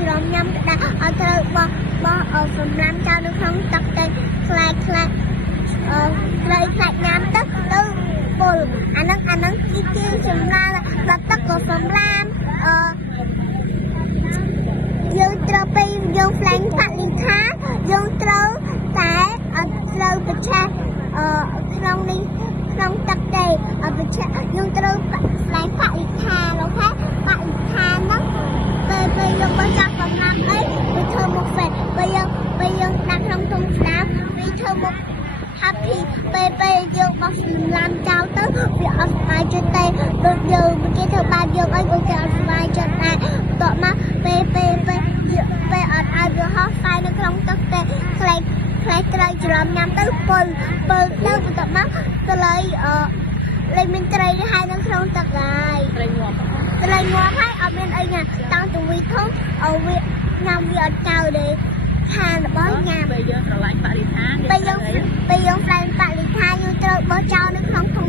ច្រំញ៉ាំដាក់អត់ត្រូវបោះសម្លាំចោលនៅក្នុងទឹកទៅខ្លាចត្រូវខ្លាចញ៉ាំទឹកទៅពុលអាហ្នឹងជាសម្លាដល់ទឹកក៏សម្លាមយើងត្រូវពេលយើងផ្លែងបរិស្ថានយើងត្រូវតែអត់ត្រូវប្រឆាំងក្នុងនេះក្នុងទឹកទេប្រឆាំងយើងត្រូវផ្លែងបរិស្ថានអូខេបរិស្ថានហ្នឹងពេលយើងបោះចាក់កម្លាំងអីវាធ្វើមកហ្វេតពេលយើងដាក់ក្នុងធុងស្នាមវាធ្វើមកhappy ពេលយើងបោះសម្លាមចោលទៅវាអត់ស្បាយចិត្តទេដូចយើងគេធ្វើបាបយើងអីក៏គេអត់ស្បាយចិត្តដែរបន្ទាប់មកពេលអត់ឲ្យវាហោះស្វាយនៅក្នុងទឹកទេខ្លែងត្រីច្រំញ៉ាំទៅពុលទៅបន្ទាប់មកទៅលេងមានត្រីនេះហើយនៅក្នុងទឹកហើយត្រីងាប់ហើយអត់មានអីណាតាំងពីវីធំវាញ៉ាំវាអត់ចោលទេខានរបស់ញ៉ាំពេលយើងស្រឡាញ់បរិស្ថានពេលយើងស្រឡាញ់បរិស្ថានយើងត្រូវបោះចោលនៅក្នុងធុង